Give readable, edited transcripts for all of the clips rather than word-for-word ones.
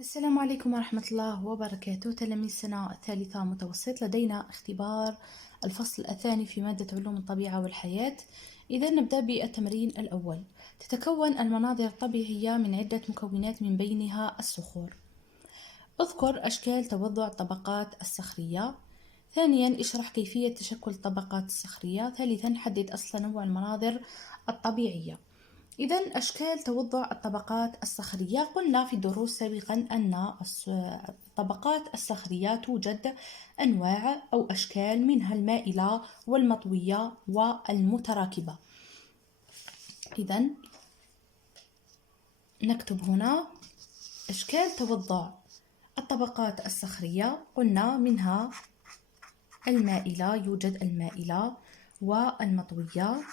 السلام عليكم ورحمة الله وبركاته. تلاميذ السنة الثالثة متوسط، لدينا اختبار الفصل الثاني في مادة علوم الطبيعة والحياة. إذا نبدأ بالتمرين الأول. تتكون المناظر الطبيعية من عدة مكونات من بينها الصخور. اذكر أشكال توضع الطبقات الصخرية. ثانيا اشرح كيفية تشكل الطبقات الصخرية. ثالثا حدد أصل تنوع المناظر الطبيعية. إذا أشكال توضع الطبقات الصخرية، قلنا في الدروس سابقا أن الطبقات الصخرية توجد أنواع أو أشكال، منها المائلة والمطوية والمتراكبة. إذا نكتب هنا أشكال توضع الطبقات الصخرية. قلنا منها المائلة، يوجد المائلة والمطوية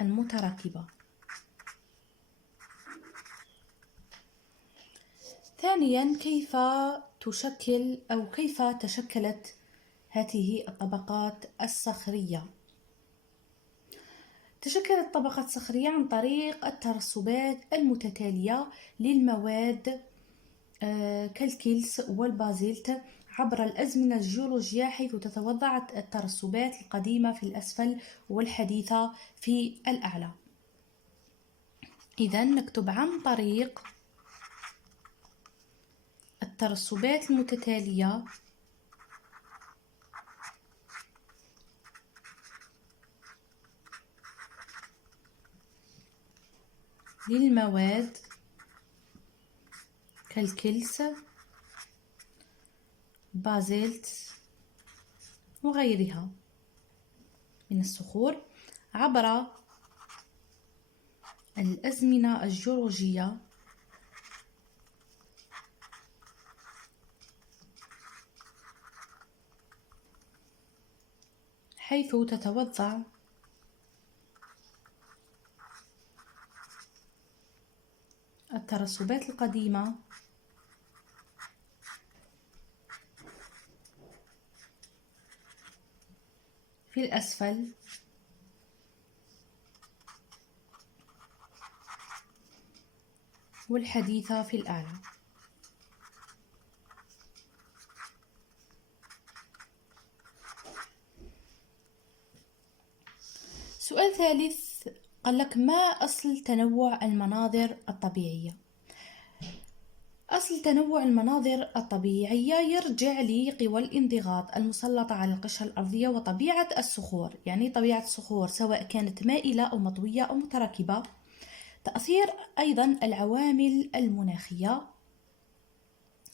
والمتراكبة. ثانيا كيف تشكلت هذه الطبقات الصخرية؟ تشكلت الطبقات الصخرية عن طريق الترسبات المتتالية للمواد كالكلس والبازلت عبر الأزمنة الجيولوجية، حيث تتوضع الترسبات القديمة في الأسفل والحديثة في الأعلى. إذا نكتب عن طريق الترسبات المتتالية للمواد كالكلس، بازلت وغيرها من الصخور عبر الأزمنة الجيولوجية، حيث تتوضع الترسبات القديمة في الأسفل والحديثة في الأعلى. سؤال ثالث قال لك: ما أصل تنوع المناظر الطبيعية؟ أصل تنوع المناظر الطبيعية يرجع لقوى الانضغاط المسلطة على القشرة الأرضية وطبيعة الصخور، يعني طبيعة الصخور سواء كانت مائلة أو مطوية أو متراكبة. تأثير أيضا العوامل المناخية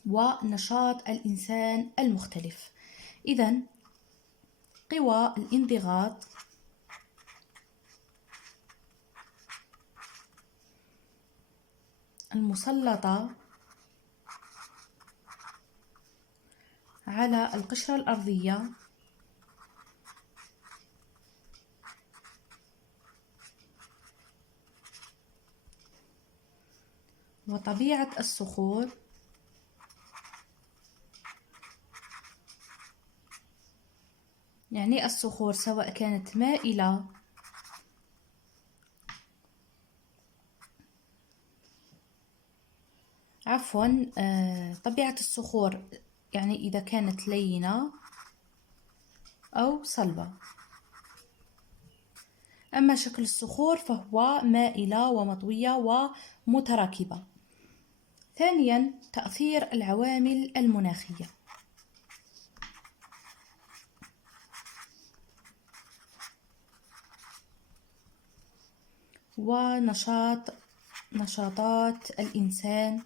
ونشاط الإنسان المختلف. إذا قوى الانضغاط المسلطة على القشرة الأرضية وطبيعة الصخور يعني الصخور سواء كانت مائلة طبيعة الصخور يعني إذا كانت لينة أو صلبة. أما شكل الصخور فهو مائلة ومطوية ومتراكبة. ثانيا تأثير العوامل المناخية ونشاطات الإنسان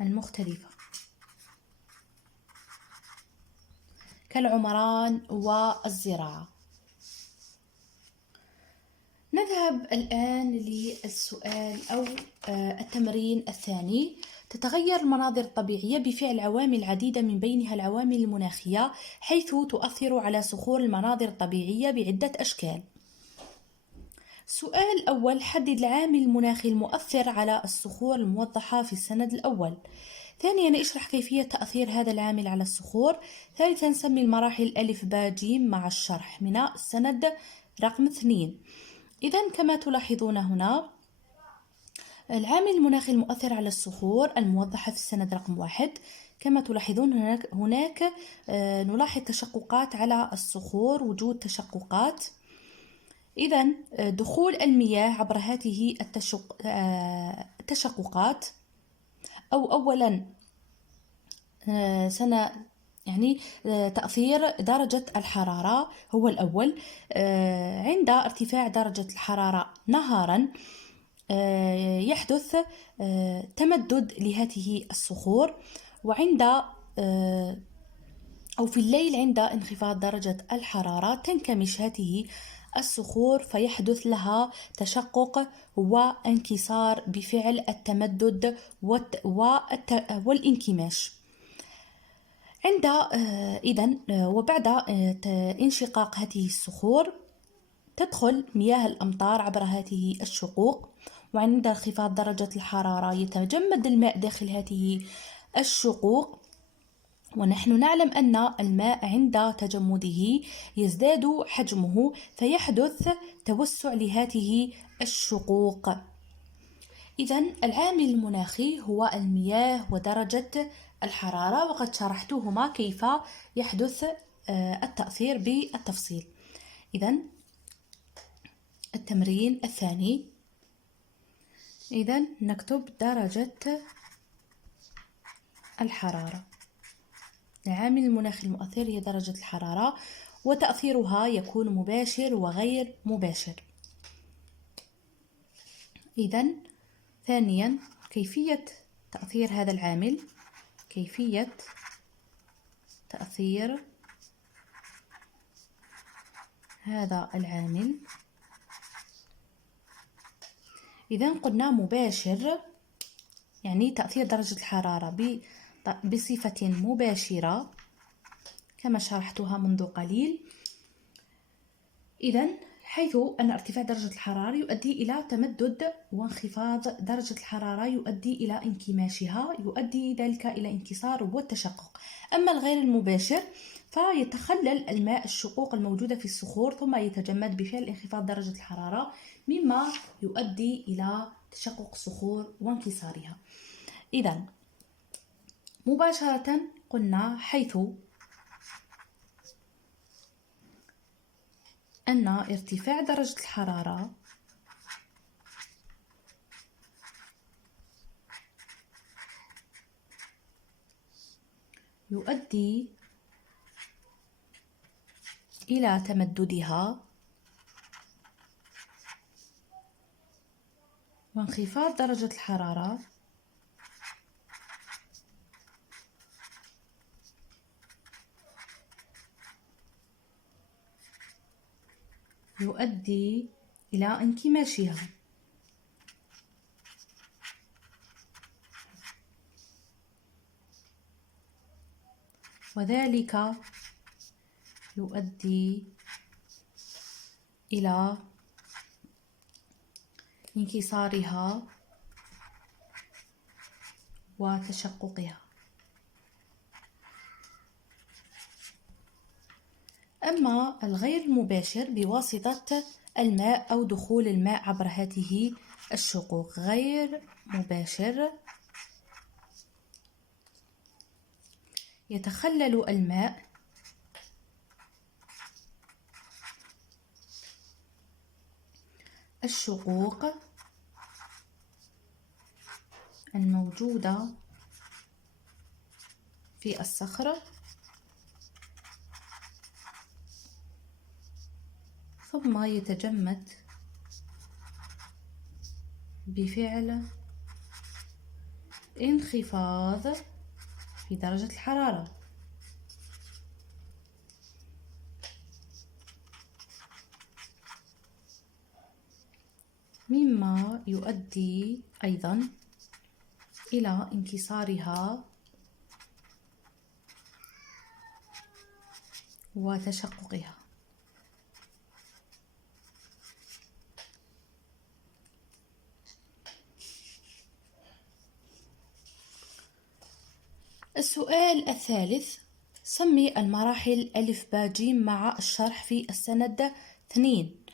المختلفة كالعمران والزراعة. نذهب الآن للسؤال أو التمرين الثاني. تتغير المناظر الطبيعية بفعل عوامل عديدة من بينها العوامل المناخية، حيث تؤثر على صخور المناظر الطبيعية بعدة أشكال. السؤال الأول: حدد العامل المناخي المؤثر على الصخور الموضحة في السند الأول. ثانيا اشرح كيفية تأثير هذا العامل على الصخور. ثالثا سمي المراحل ألف باء جيم مع الشرح من السند رقم 2. إذن كما تلاحظون هنا العامل المناخي المؤثر على الصخور الموضحة في السند رقم 1. كما تلاحظون هناك نلاحظ تشققات على الصخور، وجود تشققات. إذن دخول المياه عبر هذه التشققات، أو أولا يعني تأثير درجة الحرارة هو الأول. عند ارتفاع درجة الحرارة نهارا يحدث تمدد لهذه الصخور، وعند أو في الليل عند انخفاض درجة الحرارة تنكمش هذه الصخور فيحدث لها تشقق وانكسار بفعل التمدد والانكماش. وبعد انشقاق هذه الصخور تدخل مياه الأمطار عبر هذه الشقوق، وعند انخفاض درجة الحرارة يتجمد الماء داخل هذه الشقوق، ونحن نعلم أن الماء عند تجمده يزداد حجمه فيحدث توسع لهذه الشقوق. إذن العامل المناخي هو المياه ودرجة الحرارة، وقد شرحتهما كيف يحدث التأثير بالتفصيل. إذن التمرين الثاني، إذن نكتب درجة الحرارة. العامل المناخي المؤثر هي درجة الحرارة، وتأثيرها يكون مباشر وغير مباشر. إذن ثانيا كيفية تأثير هذا العامل، كيفية تأثير هذا العامل. إذن قلنا مباشر، يعني تأثير درجة الحرارة بصفة مباشرة كما شرحتها منذ قليل. إذن حيث أن ارتفاع درجة الحرارة يؤدي إلى تمدد، وانخفاض درجة الحرارة يؤدي إلى انكماشها، يؤدي ذلك إلى انكسار والتشقق. أما الغير المباشر فيتخلل الماء الشقوق الموجودة في الصخور ثم يتجمد بفعل انخفاض درجة الحرارة، مما يؤدي إلى تشقق الصخور وانكسارها. إذن مباشرة قلنا حيث أن ارتفاع درجة الحرارة يؤدي إلى تمددها، وانخفاض درجة الحرارة يؤدي إلى انكماشها. وذلك يؤدي إلى انكسارها وتشققها. أما الغير المباشر بواسطة الماء أو دخول الماء عبر هذه الشقوق، غير مباشر يتخلل الماء الشقوق الموجودة في الصخر، ثم يتجمد بفعل انخفاض في درجة الحرارة. مما يؤدي أيضا إلى انكسارها وتشققها. السؤال الثالث، سمي المراحل ألف باء جيم مع الشرح في السند 2.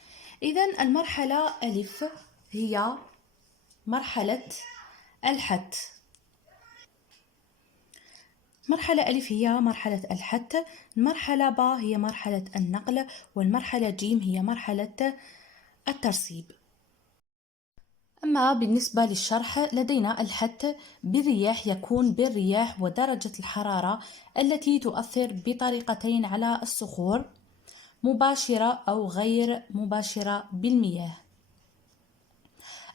إذن المرحلة ألف هي مرحلة الحت. مرحلة ألف هي مرحلة الحت، المرحلة ب هي مرحلة النقل، والمرحلة ج هي مرحلة الترسيب. أما بالنسبة للشرح لدينا الحت بالرياح يكون بالرياح ودرجة الحرارة التي تؤثر بطريقتين على الصخور، مباشرة أو غير مباشرة بالمياه.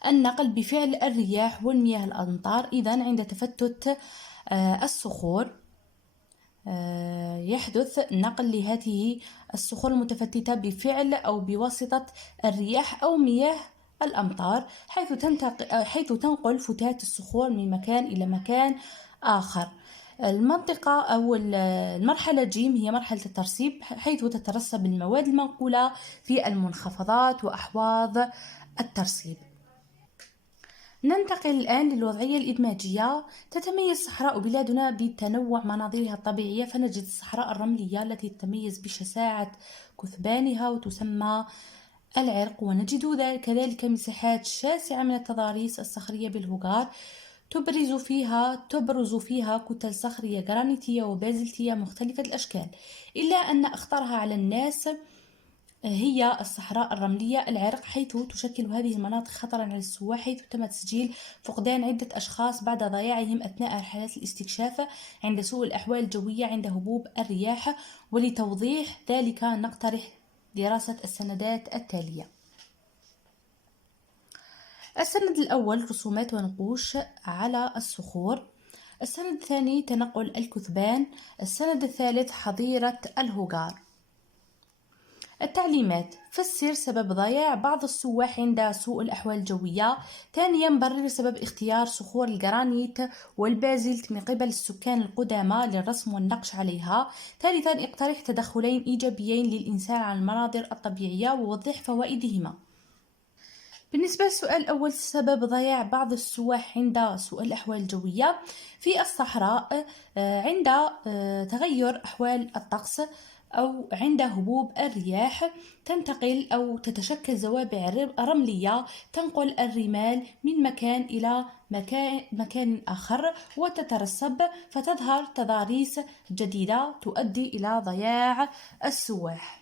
النقل بفعل الرياح والمياه الأمطار. إذن عند تفتت الصخور يحدث نقل لهذه الصخور المتفتتة بفعل أو بواسطة الرياح أو مياه الأمطار، حيث تنقل فتات الصخور من مكان إلى مكان آخر. المنطقة أو المرحلة ج هي مرحلة الترسيب، حيث تترسب المواد المنقولة في المنخفضات وأحواض الترسيب. ننتقل الآن للوضعية الإدماجية. تتميز صحراء بلادنا بتنوع مناظرها الطبيعية، فنجد الصحراء الرملية التي تتميز بشساعة كثبانها وتسمى العرق، ونجد كذلك مساحات شاسعة من التضاريس الصخرية بالهجار تبرز فيها كتل صخرية جرانيتية وبازلتية مختلفة الأشكال، إلا أن أخطرها على الناس هي الصحراء الرملية العرق، حيث تشكل هذه المناطق خطرا على السواح، حيث تم تسجيل فقدان عدة أشخاص بعد ضياعهم أثناء رحلات الاستكشاف عند سوء الأحوال الجوية عند هبوب الرياح. ولتوضيح ذلك نقترح دراسة السندات التالية. السند الأول رسومات ونقوش على الصخور. السند الثاني تنقل الكثبان. السند الثالث حظيرة الهجار. التعليمات: فسر سبب ضياع بعض السواح عند سوء الأحوال الجوية. ثانيا برر سبب اختيار صخور الجرانيت والبازلت من قبل السكان القدامى للرسم والنقش عليها. ثالثا اقترح تدخلين إيجابيين للإنسان على المناظر الطبيعية ووضح فوائدهما. بالنسبة للسؤال الأول، سبب ضياع بعض السواح عند سوء الأحوال الجوية في الصحراء عند تغير أحوال الطقس أو عند هبوب الرياح تنتقل أو تتشكل زوابع رملية تنقل الرمال من مكان إلى مكان آخر وتترسب، فتظهر تضاريس جديدة تؤدي إلى ضياع السواح.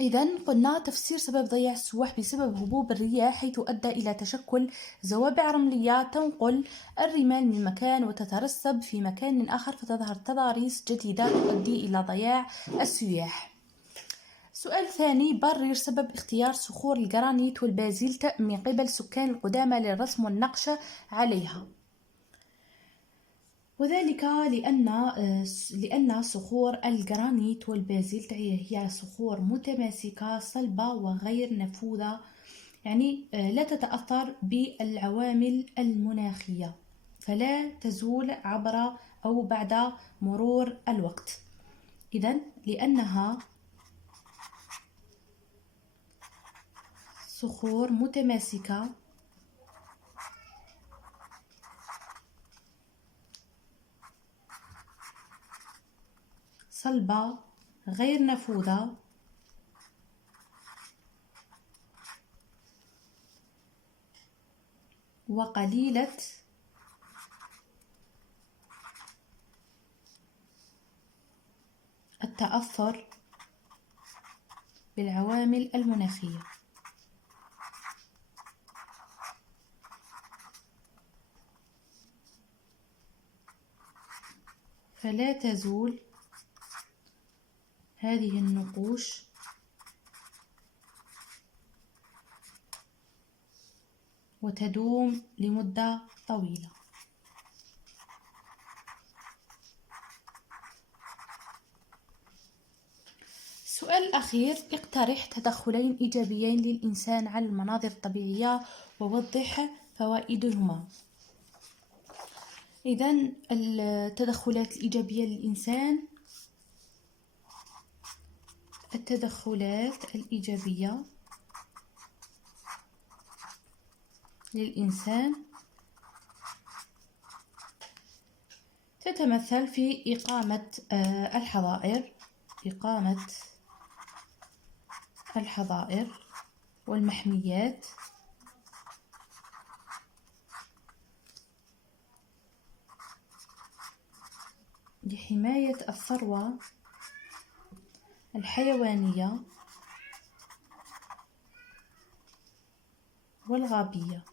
إذن قلنا تفسير سبب ضياع السواح بسبب هبوب الرياح، حيث أدى إلى تشكل زوابع رملية تنقل الرمال من مكان وتترسب في مكان آخر، فتظهر تضاريس جديدة تؤدي إلى ضياع السياح. سؤال ثاني، برر سبب اختيار صخور الجرانيت والبازلت من قبل السكان القدامى للرسم والنقش عليها. وذلك لأن صخور الجرانيت والبازلت هي صخور متماسكة صلبة وغير نفوذة، يعني لا تتأثر بالعوامل المناخية، فلا تزول عبر أو بعد مرور الوقت. إذن لأنها صخور متماسكة صلبة غير نفوذة وقليلة التأثر بالعوامل المناخية. فلا تزول هذه النقوش وتدوم لمدة طويلة. السؤال الأخير، اقترح تدخلين إيجابيين للإنسان على المناظر الطبيعية ووضح فوائدهما. إذن التدخلات الإيجابية للإنسان، التدخلات الإيجابية للإنسان تتمثل في إقامة الحظائر والمحميات لحماية الثروة الحيوانية والغابية.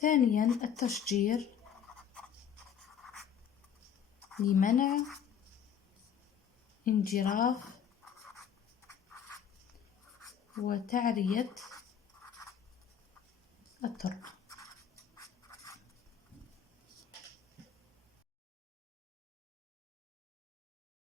ثانيا، التشجير لمنع انجراف وتعرية التربة.